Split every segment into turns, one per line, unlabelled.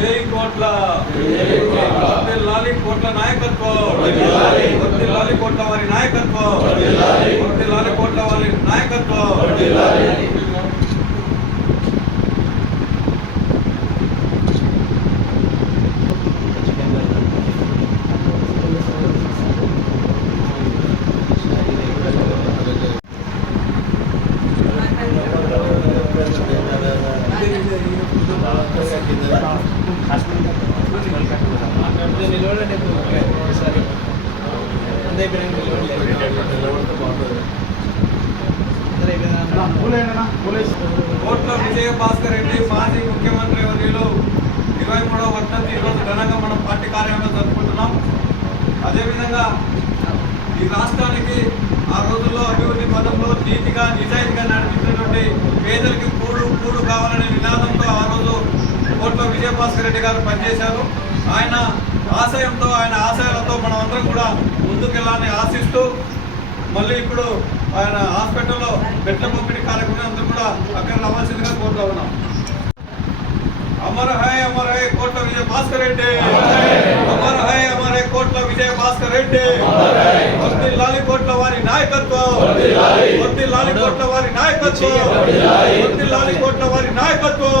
జై కోట్ల. లాలి కోట్ల నాయకత్వం. లాలి కోట్ల వారి నాయకత్వం. లాలి కోట్ల వారి నాయకత్వం. కోట్ల విజయ భాస్కర్ రెడ్డి మాజీ ముఖ్యమంత్రి వర్యులు ఇరవై మూడవ వర్ధంతి ఈరోజు ఘనంగా మనం పార్టీ కార్యాలయంలో జరుపుకుంటున్నాం. అదేవిధంగా ఈ రాష్ట్రానికి ఆ రోజుల్లో అభివృద్ధి పదంలో నీతిగా నిజాయితీగా నడిపించినటువంటి పేదలకి కూడు కూడు కావాలనే నినాదంతో ఆ రోజు కోట్ల విజయభాస్కర్ రెడ్డి గారు పనిచేశారు. ఆయన ఆశయంతో ఆయన ఆశయాలతో మనం అందరం కూడా ముందుకెళ్ళాలని ఆశిస్తూ మళ్ళీ ఇప్పుడు ఆయన హాస్పిటల్లో బెడ్ల పంపిణీ కార్యక్రమం అందరూ కూడా అక్కడ రావాల్సిందిగా కోరుతా ఉన్నాం. అమర్ హై అమర్ హై కోట్ల విజయ భాస్కర్ రెడ్డి! అమర్ హై అమర్ హై కోట్ల విజయ భాస్కర్ రెడ్డి! వర్తి లాలి కోట్ల వారి నాయకత్వం! వర్తి లాలి కోట్ల వారి నాయకత్వం! వర్తి లాలి కోట్ల వారి నాయకత్వం!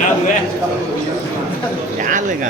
啊，
对，假的个。